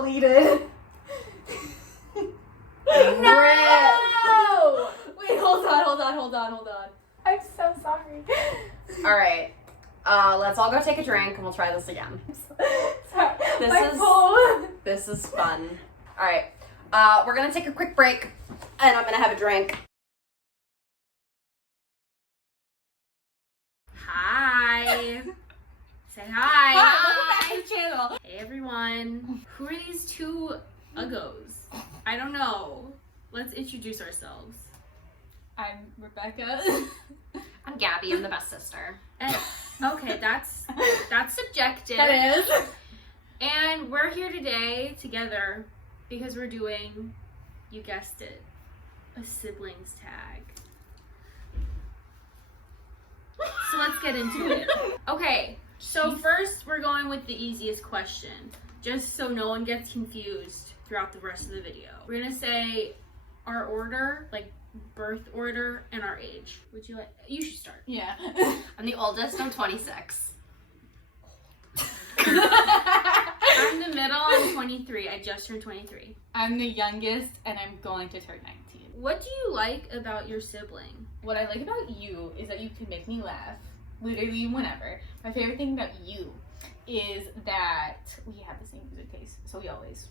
deleted. No! Wait, hold on. I'm so sorry. All right. Let's all go take a drink and we'll try this again. Sorry. This is fun. All right. We're gonna take a quick break, and I'm gonna have a drink. Hi. Say hi. Hi. Welcome back to the channel. Hey everyone. Who are these two uggos? I don't know. Let's introduce ourselves. I'm Rebecca. I'm Gabby. I'm the best sister. And, okay, that's subjective. That is. And we're here today together because we're doing, you guessed it, a siblings tag. So let's get into it. Okay, so first we're going with the easiest question, just so no one gets confused throughout the rest of the video. We're gonna say our order, like birth order, and our age. Would you like? You should start. Yeah. I'm the oldest. I'm 26. I'm the middle. I'm 23. I just turned 23. I'm the youngest, and I'm going to turn 19. What do you like about your sibling? What I like about you is that you can make me laugh, literally whenever. My favorite thing about you is that we have the same music taste, so we always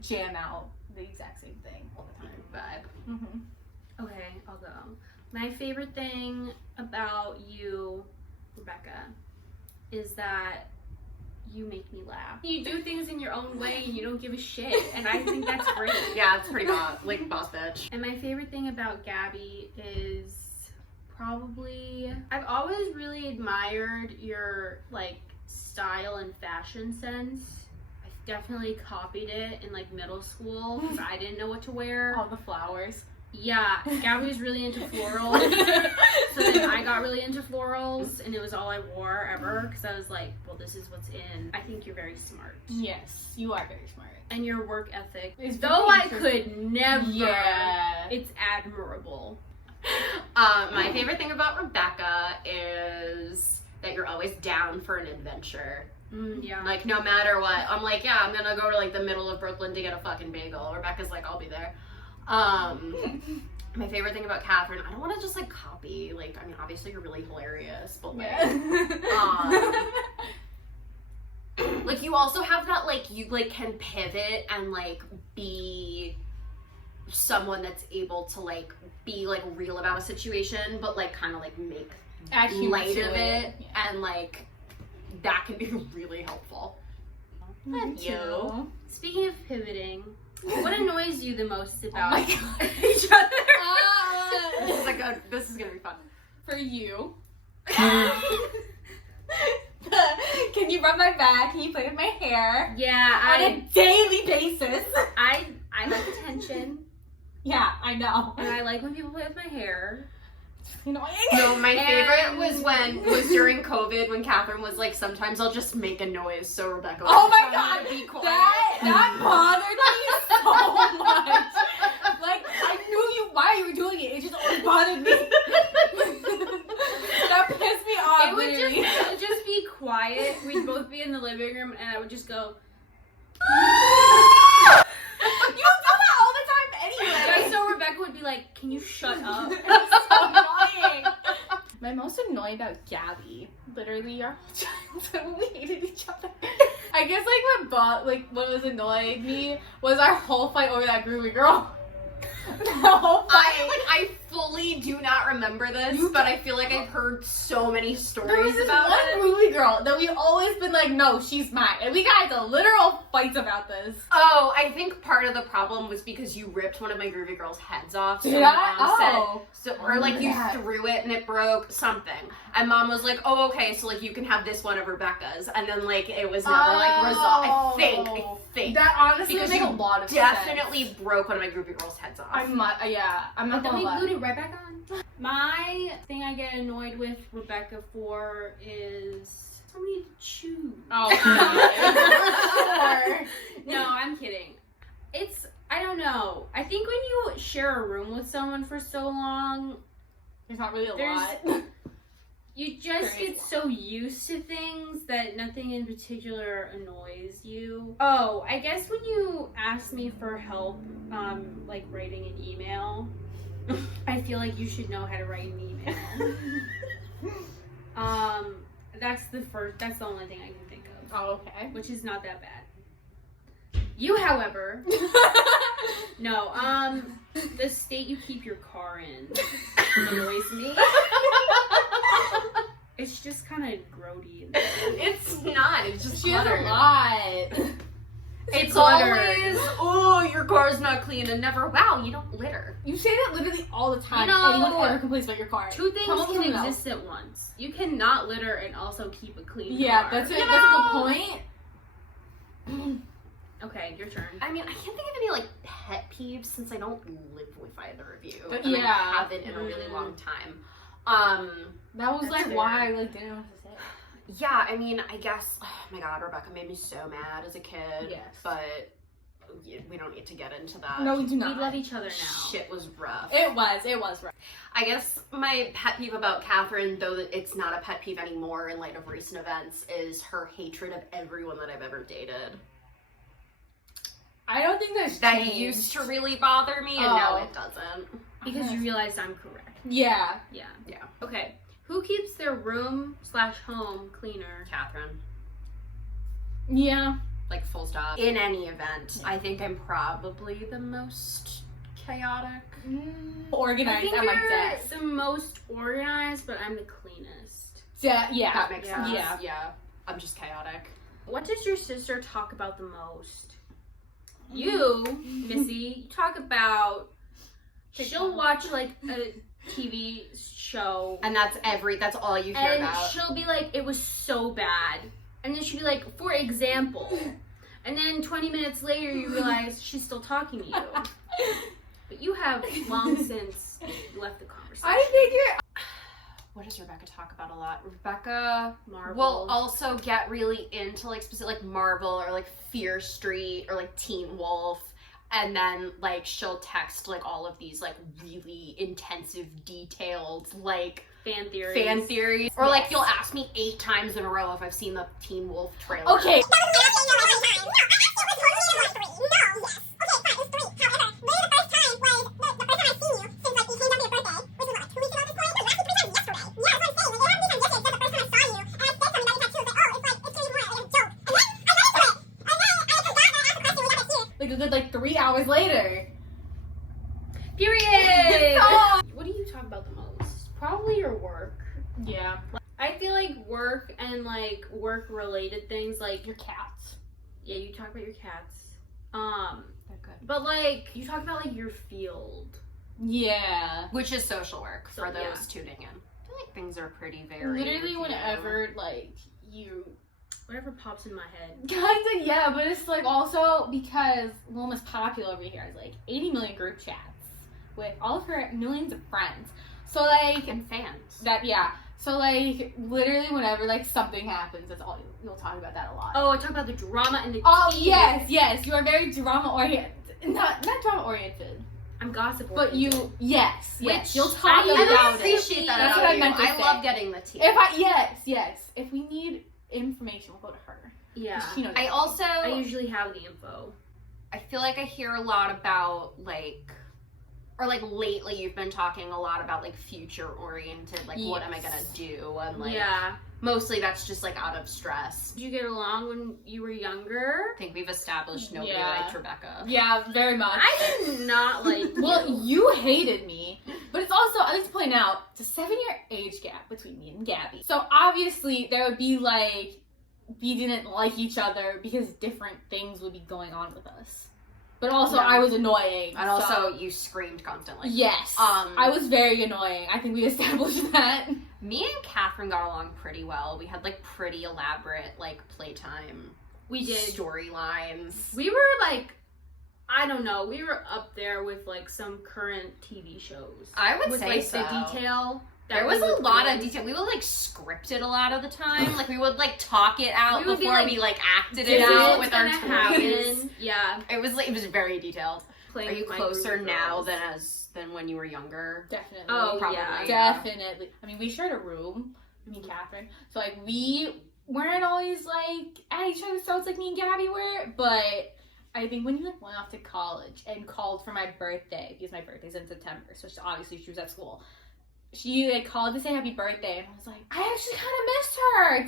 jam out the exact same thing all the time. Vibe. Mm-hmm. Okay, I'll go. My favorite thing about you, Rebecca, is that you make me laugh. You do things in your own way and you don't give a shit, and I think that's great. Yeah, it's pretty boss bitch. And my favorite thing about Gabby is probably, I've always really admired your like style and fashion sense. I definitely copied it in like middle school because I didn't know what to wear. All the flowers. Yeah, Gabby was really into florals, so then I got really into florals, and it was all I wore ever, because I was like, well, this is what's in. I think you're very smart. Yes, you are very smart. And your work ethic, It's though very I could never, Yeah. it's admirable. My favorite thing about Rebecca is that you're always down for an adventure. Yeah. Like, no matter what. I'm like, yeah, I'm gonna go to like the middle of Brooklyn to get a fucking bagel. Rebecca's like, I'll be there. My favorite thing about Catherine, I don't want to just like copy, like, I mean, obviously you're really hilarious, but like, like you also have that, like, you like can pivot and like be someone that's able to like be like real about a situation, but like kind of like make light of it, Yeah. and like that can be really helpful. Thank you. Speaking of pivoting, what annoys you the most about Oh my God. Each other. This is gonna be fun. For you. Can you rub my back? Can you play with my hair? Yeah, On a daily basis. I like attention, Yeah, I know. and I like when people play with my hair. Annoying. No, my favorite And- was during COVID when Catherine was like, sometimes I'll just make a noise so Rebecca will Oh my tell me God, to be quiet. that bothered me so much. Like, I knew why you were doing it. It just always bothered me. That pissed me off. It would literally. just be quiet. We'd both be in the living room, and I would just go. You do that all the time anyway. And so Rebecca would be like, "Can you shut up?" So annoying. My most annoying about Gabby, literally our whole childhood, we hated each other. I guess what was annoying me was our whole fight over that groovy girl. The whole fight. I fully do not remember this, but I feel like I've heard so many There was stories this about one it. groovy girl that we've always been like, no, she's mine. And we got into literal fights about this. Oh, I think part of the problem was because you ripped one of my groovy girl's heads off. So Did Mom I? said, or like you Yeah. threw it and it broke something. And Mom was like, oh, okay, so like you can have this one of Rebecca's. And then like it was never like resolved. I think. That honestly Because would make you a lot of definitely sense. broke one of my groovy girl's heads off. I'm not Then gonna we lie. glued it right back on. My thing I get annoyed with Rebecca for is so many to choose. Oh, God. No, I'm kidding. I don't know. I think when you share a room with someone for so long, There's not really a There's- lot. You just Very get so used to things that nothing in particular annoys you. Oh, I guess when you ask me for help, like writing an email, I feel like you should know how to write an email. That's the only thing I can think of. Oh, okay. Which is not that bad. You, however, no, the state you keep your car in annoys me. It's just kind of grody. It's not. It's just She has cluttered. a lot. It's cluttered. always, oh, your car's not clean, and never, wow, you don't litter. You say that literally all the time. You know, Anyone ever complains about your car? Two things Come up with can something exist at once. You cannot litter and also keep a clean Yeah, car. that's You a good know. point. Okay, your turn. I mean, I can't think of any, like, pet peeves since I don't live with either of you. But and yeah. I haven't in a really long time. That was That's like fair. why I like didn't know what to say. Yeah, I mean, I guess, oh my god, Rebecca made me so mad as a kid. Yes. But we don't need to get into that. No, we do We not. love each other now. Shit was rough. It was right. I guess my pet peeve about Catherine, though it's not a pet peeve anymore in light of recent events, is her hatred of everyone that I've ever dated. I don't think that's That changed. used to really bother me, and now it doesn't. Because you realized I'm correct. Yeah. Yeah. Yeah. Okay. Who keeps their room/home cleaner? Catherine. Yeah. Like, full stop. In any event, I think I'm probably the most chaotic. I Organized think at my you're desk. the most organized, but I'm the cleanest. Yeah. Yeah. That makes Yeah. sense. Yeah. I'm just chaotic. What does your sister talk about the most? You, Missy, you talk about. She'll watch like a TV show, And that's all you hear and about. she'll be like, "It was so bad," and then she'll be like, "For example," and then 20 minutes later, you realize she's still talking to you, but you have long since left the conversation. I figure. What does Rebecca talk about a lot? Rebecca Marvel. will also get really into like specific like Marvel or like Fear Street or like Teen Wolf. And then, like, she'll text, like, all of these, like, really intensive, detailed, like, fan theories. Or, like, you'll ask me 8 times in a row if I've seen the Teen Wolf trailer. Okay. Like a good 3 hours later. Period. What do you talk about the most? Probably your work. Yeah. I feel like work and like work related things, like Your cats. yeah, you talk about your cats. They're good. But like you talk about like your field. Yeah. Which is social work, So, for those yeah. tuning in. I feel like things are pretty varied. Literally with you. whenever you Whatever pops in my head. kinda, yeah, but it's also because Wilma's popular over here has 80 million group chats with all of her millions of friends. So And fans. So literally whenever something happens, that's all you'll talk about that a lot. Oh, I talk about the drama and the Oh tea. yes, you are very drama oriented. Not drama oriented, I'm gossip. but oriented. yes, Which you'll talk I about I it. appreciate that That's about what I you. meant to I say. love getting the tea. If we need information, we'll go to her. Yeah. She knows I also I usually have the info. I feel like I hear a lot about lately you've been talking a lot about future oriented, what am I gonna do, and Yeah. mostly that's just out of stress. Did you get along when you were younger? I think we've established nobody Yeah. liked Rebecca. Yeah, very much. I did not like Well, you. you hated me, but it's also, I like to point out, it's a 7-year age gap between me and Gabby. So obviously there would be we didn't like each other because different things would be going on with us. But also Yeah. I was annoying. And so- also you screamed constantly. yes, I was very annoying. I think we established that. Me and Catherine got along pretty well. We had pretty elaborate playtime We did. storylines. We were I don't know. We were up there with some current TV shows. I would with say so. the detail. that There was we a would lot put of in. detail. We would script it a lot of the time. We would talk it out We would be before like, we acted This it is out what's with our gonna twins. happen. Yeah. It was very detailed. Playing Are you with my closer group of now girls. than when you were younger? Definitely. Oh, Probably. yeah. Definitely. I mean, we shared a room. me and Catherine. So like we weren't always like at each other's throats like me and Gabby were, but I think when you like went off to college and called for my birthday, because my birthday's in September, so obviously she was at school. She like called to say happy birthday, and I was like, I actually kind of missed her.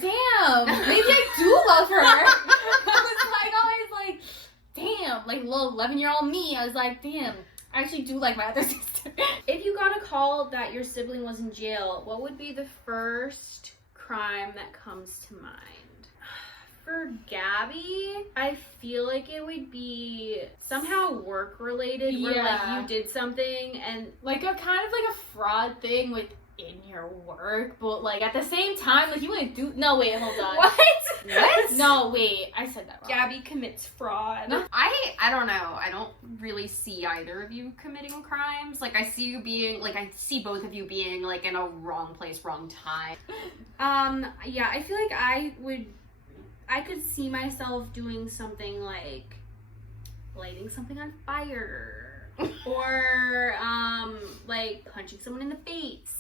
Damn, maybe I do love her. I was like, damn, like little 11-year-old me. I was like, damn, I actually do like my other sister. If you got a call that your sibling was in jail, what would be the first crime that comes to mind? For Gabby, I feel like it would be somehow work related, where like Yeah. you did something and Like a kind of like a fraud thing within your work, but like at the same time, like you wouldn't do. No, wait, hold on. What? No, wait, I said that wrong. Gabby commits fraud. I don't know. I don't really see either of you committing crimes. Like I see you being like I see both of you being like in a wrong place, wrong time. Yeah, I feel like I could see myself doing something like lighting something on fire or like punching someone in the face.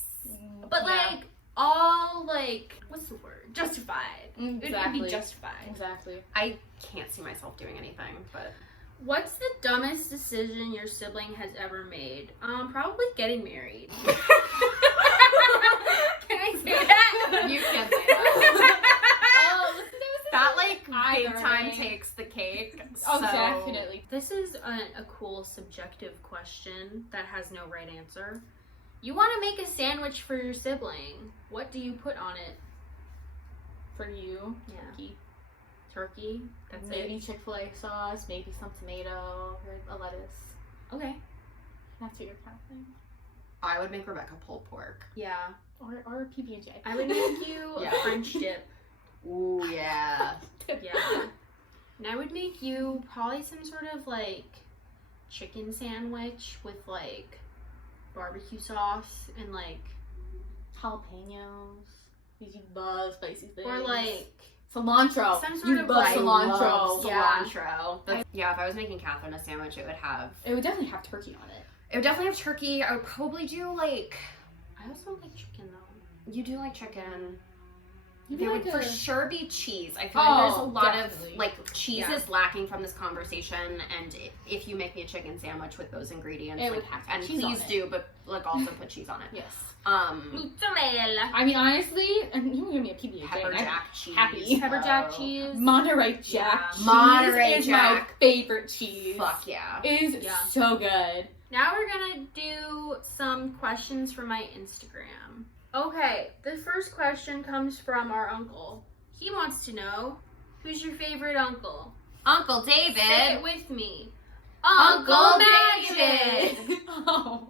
But like all like what's the word? Justified. It could Exactly. be justified. Exactly. I can't see myself doing anything, but What's the dumbest decision your sibling has ever made? Probably getting married. Can I say that? you can say that. Oh, That like Either big time way. takes the cake. Oh, so- definitely. This is a cool subjective question that has no right answer. You want to make a sandwich for your sibling. What do you put on it? For you, Yeah. turkey. Turkey? That's Maybe it? Chick-fil-A sauce, maybe some tomato or a lettuce. Okay. That's your kind of thing. I would make Rebecca pulled pork. Yeah. Or PB&J. I would make you Yeah. a French dip. Ooh yeah. Yeah. And I would make you probably some sort of like chicken sandwich with like barbecue sauce and like Jalapenos. Because you love spicy things. or like cilantro. some sort you of, love like, cilantro. Yeah. Cilantro. Yeah, if I was making Catherine a sandwich, it would have. It would definitely have turkey on it. It would definitely have turkey. I would probably do like. I also like chicken though. You do like chicken. Maybe There like would for a- sure be cheese. I feel like there's a Oh, lot definitely. of like cheese Yeah. is lacking from this conversation, and if you make me a chicken sandwich with those ingredients, It like, would have and cheese on please it. do, but like also put cheese on it. Yes. Mozzarella. I mean, honestly, and you can give me a PB&J. Pepper and I'm jack cheese. happy. Pepper jack Oh, cheese. Monterey Jack Yeah. cheese Monterey is my Jack. favorite cheese. Fuck yeah. It is Yeah. so good. Now we're gonna do some questions from my Instagram. Okay, the first question comes from our uncle. He wants to know, who's your favorite uncle? Uncle Say it David. with me. Uncle Magic! Oh.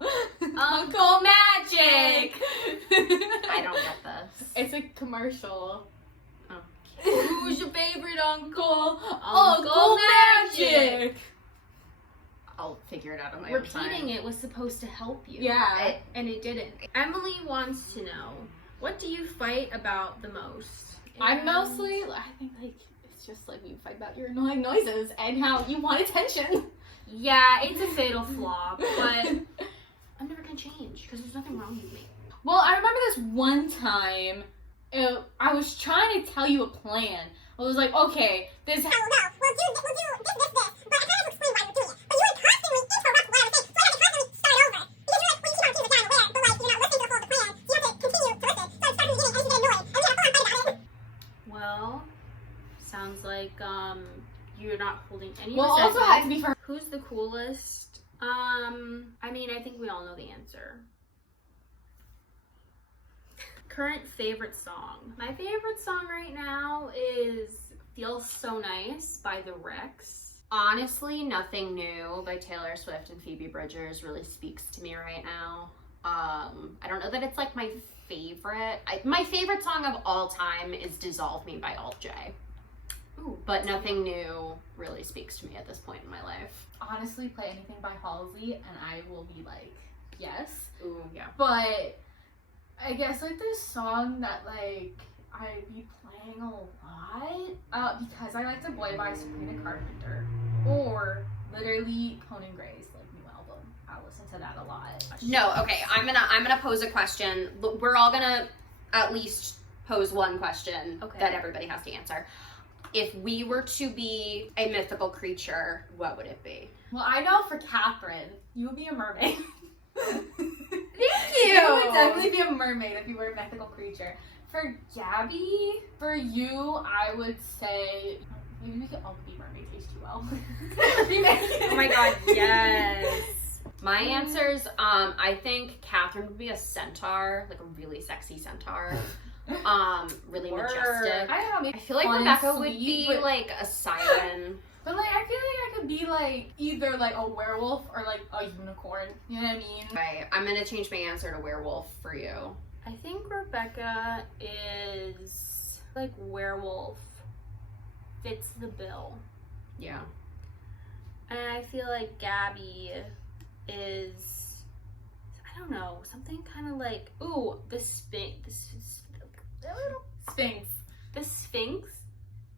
Uncle Magic! I don't get this. It's a commercial. Who's your favorite uncle? Uncle Magic! I'll figure it out on my own Repeating time. it was supposed to help you. Yeah. And it didn't. Emily wants to know, what do you fight about the most? I'm And- mostly, I think, like, it's just like we fight about your annoying noises and how you want attention. Yeah, it's a fatal flaw, but I'm never gonna change because there's nothing wrong with me. Well, I remember this one time, I was trying to tell you a plan. I was like, okay, this. Oh no, we'll do this. But I kind of explain why you're doing it. But you would constantly interrupt what I was saying, so I had to constantly start over. Because you're like, we keep on doing the plan aware, but like, you're not listening to the whole plan. So you have to continue to listen. So it's starting to get annoyed, and we had a full on fight about it. Well, sounds like you're not holding any Well, also had to be for. Who's the coolest? I mean, I think we all know the answer. Current favorite song. My favorite song right now is Feels So Nice by The Rex. Honestly, Nothing New by Taylor Swift and Phoebe Bridgers really speaks to me right now. I don't know that it's like my favorite. My favorite song of all time is Dissolve Me by Alt J. Ooh, But Nothing New really speaks to me at this point in my life. Honestly, play anything by Halsey, and I will be like, yes. Ooh, yeah. But I guess like this song that like I'd be playing a lot because I like The Boy by Sabrina Carpenter or literally Conan Gray's like new album. I listen to that a lot. No, okay, I'm gonna pose a question. We're all gonna at least pose one question Okay. that everybody has to answer. If we were to be a mythical creature, what would it be? Well, I know for Catherine, you would be a mermaid. Thank You would definitely be a mermaid if you were a mythical creature. For Gabby, for you, I would say maybe we could all be mermaids H2O. Oh my god, yes. My answers, I think Catherine would be a centaur, like a really sexy centaur. Really majestic. I don't know, I feel like fun, Rebecca would sweet, be but- like a siren. But like, I feel like I could be like either like a werewolf or like a unicorn. You know what I mean? Okay, I'm gonna change my answer to werewolf for you. I think Rebecca is like werewolf. Fits the bill. Yeah. And I feel like Gabby is, I don't know, something kind of like, ooh, the Sphinx. Sphinx. The Sphinx?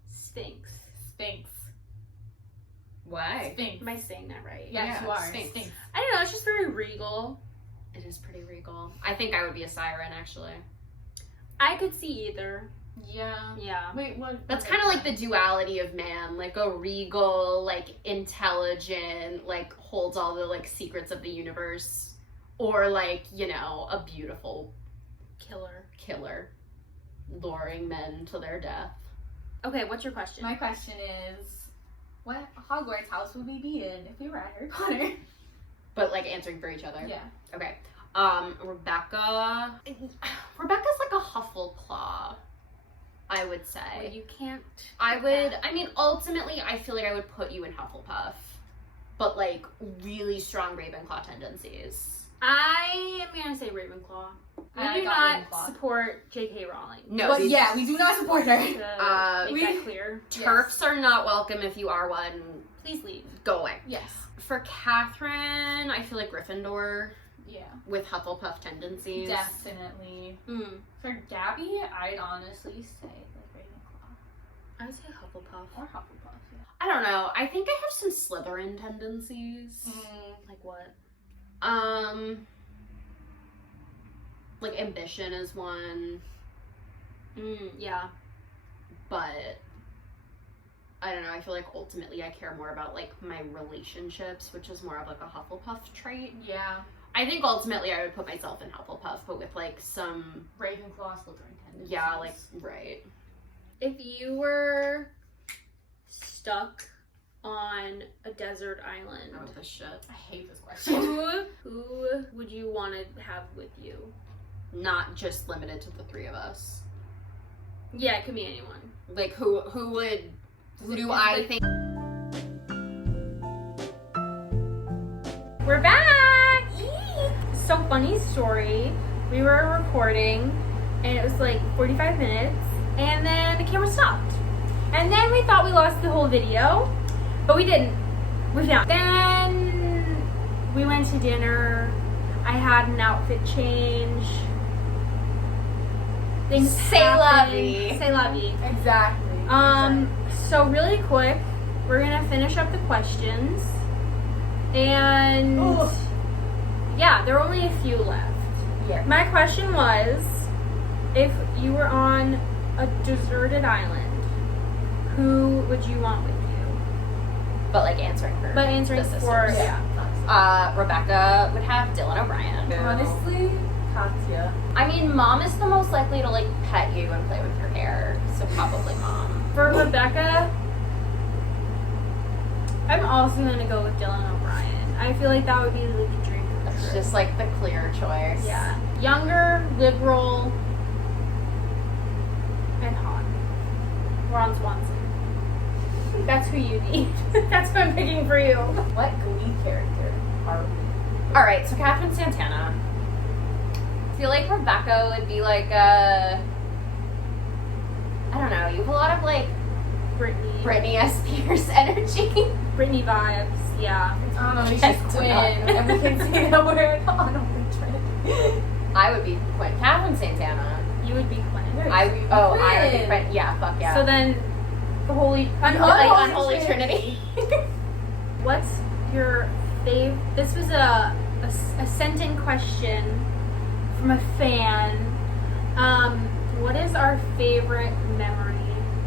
Sphinx. Sphinx. Why? Sphinx. Am I saying that right? Yes, Yeah, you are. Sphinx. Sphinx. I don't know, it's just very regal. It is pretty regal. I think I would be a siren, actually. I could see either. Yeah. Yeah. Wait, what? That's kind of like the duality of man, like a regal, like intelligent, like holds all the like secrets of the universe, or like, you know, a beautiful Killer. killer, luring men to their death. Okay, what's your question? My question is, what Hogwarts house would we be in if we were at Harry Potter? But like answering for each other. Yeah. Okay. Rebecca. Rebecca's like a Huffleclaw, I would say. Well, you can't. I would, I mean, ultimately, I feel like I would put you in Hufflepuff, but like really strong Ravenclaw tendencies. I am gonna say Ravenclaw. I We do got not Ravenclaw. support J.K. Rowling. No, But these yeah, we do not support her. To make we- that clear. turfs are not welcome. If you are one, Please leave. go away. Yes. For Catherine, I feel like Gryffindor Yeah. with Hufflepuff tendencies. Definitely. Mm. For Gabby, I'd honestly say like Ravenclaw I would say Hufflepuff. or Hufflepuff. Yeah. I don't know. I think I have some Slytherin tendencies. Like what? Like ambition is one, Yeah. but I don't know. I feel like ultimately I care more about like my relationships, which is more of like a Hufflepuff trait. Yeah. I think ultimately I would put myself in Hufflepuff, but with like some, Ravenclaw, Slytherin tendencies. yeah, like, right. If you were stuck on a desert island, Oh, this shit. I hate this question. who would you want to have with you? Not just limited to the three of us. Yeah, it could be anyone. Like who do I think? We're back! So funny story. We were recording and it was like 45 minutes and then the camera stopped. And then we thought we lost the whole video, but we didn't. We found. Then we went to dinner. I had an outfit change. Things C'est la happened. vie. C'est la vie. Exactly. So really quick, we're gonna finish up the questions. And yeah, there are only a few left. Yeah. My question was, if you were on a deserted island, who would you want with you? But like answering for. But answering the for sisters. Rebecca would have Dylan O'Brien. Honestly, Katya. I mean, mom is the most likely to like pet you and play with your hair, so probably mom. For Rebecca, I'm also gonna go with Dylan O'Brien. I feel like that would be like a dream come It's true. just like the clear choice. Yeah. Younger, liberal, and hot. Ron Swanson. That's who you need. That's who I'm picking for you. What Glee character are we? All right, so Catherine Santana. I feel like Rebecca would be like a. I don't know. You have a lot of like Britney S. Spears energy. Britney vibes, yeah. I don't know, she's Yes, Quinn. not. And we can say that word on a trip. I would be Quinn. Catherine Santana. You would be Quinn. I would be Quinn. Quinn. Yeah, fuck yeah. So then, the holy, Unholy Trinity. what's your fave? This was a sent-in question from a fan. What is our favorite memory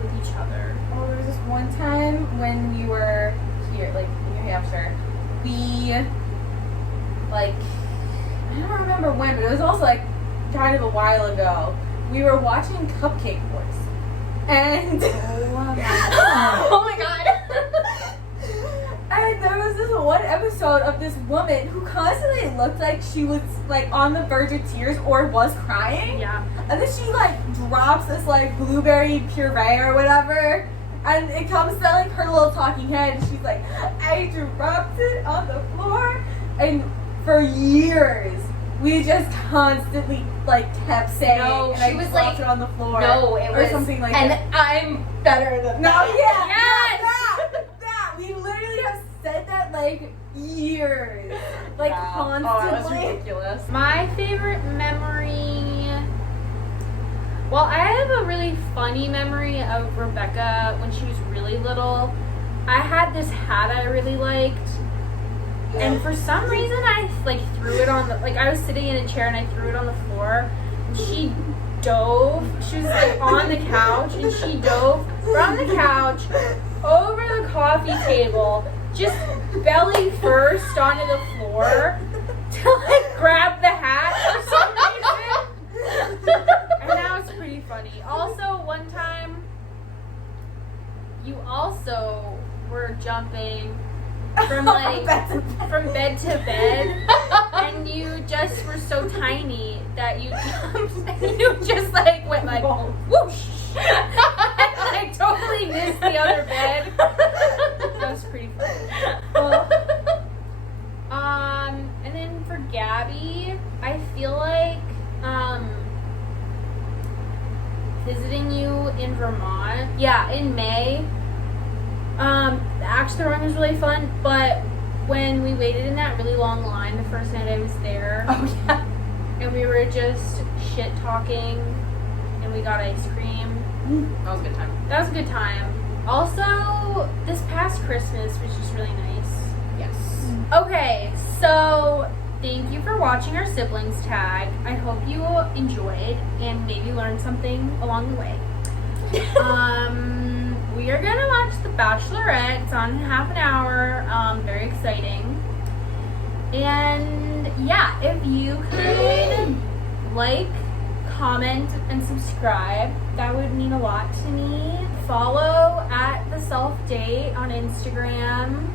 with each other? Oh, there was this one time when we were here, like in New Hampshire. We, like, I don't remember when, but it was also like kind of a while ago. We were watching Cupcake Boys, and oh my god! And there was this one episode of this woman who constantly looked like she was like on the verge of tears or was crying. Yeah. And then she like drops this like blueberry puree or whatever, and it comes to like her little talking head, and she's like, I dropped it on the floor. And for years we just constantly like kept saying, No, and she I was dropped like, it on the floor. No, it or was something like and that. I'm better than No, that. yeah, that. We literally have said that like years, like constantly. Oh, that was ridiculous. My favorite memory. Well, I have a really funny memory of Rebecca when she was really little. I had this hat I really liked, and for some reason I like threw it on the, like I was sitting in a chair and I threw it on the floor. And she dove. She was like on the couch and she dove from the couch over the coffee table, just belly first onto the floor to like grab the hat for some reason. And that was pretty funny. Also, one time, you also were jumping from like from bed to bed, and you just were so tiny that you jumped and you just like went like whoosh, and I totally missed the other bed. That was pretty funny. And then for Gabby, I feel like visiting you in Vermont. Yeah, in May. The axe throwing was really fun, but when we waited in that really long line the first night I was there, and we were just shit talking, and we got ice cream. That was a good time. That was a good time. Also, this past Christmas was just really nice. Yes. Okay, so thank you for watching our siblings tag. I hope you enjoyed and maybe learned something along the way. We are gonna watch The Bachelorette. It's on in half an hour. Very exciting. And yeah, if you could like, comment, and subscribe, that would mean a lot to me. Follow at The Self Date on Instagram.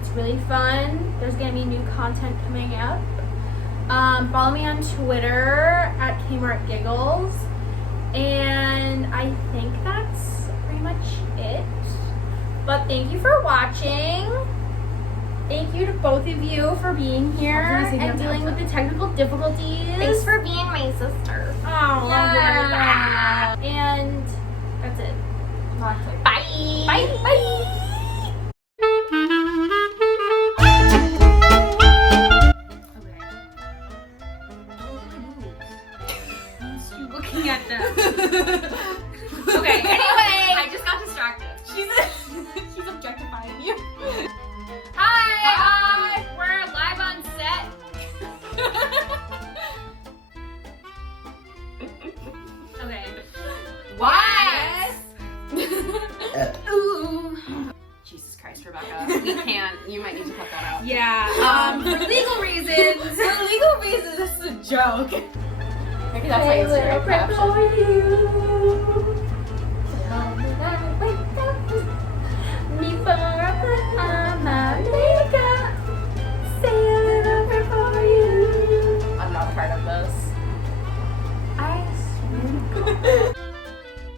It's really fun. There's gonna be new content coming up. Follow me on Twitter at Kmart Giggles. And I think that's pretty much it. But thank you for watching. Thank you to both of you for being here and dealing with the technical difficulties. Thanks for being my sister. Oh, yeah. And that's it. Bye. Bye. Bye. Looking at them. Okay, anyway. I just got distracted. She's objectifying you. Hi. We're live on set. Okay. Why? Ooh. Jesus Christ, Rebecca. We can't. You might need to cut that out. Yeah. For legal reasons. For legal reasons, this is a joke. Maybe that's my Instagram caption. Before I put on my makeup, say a little bit for you. I'm not a part of this. I swear to God.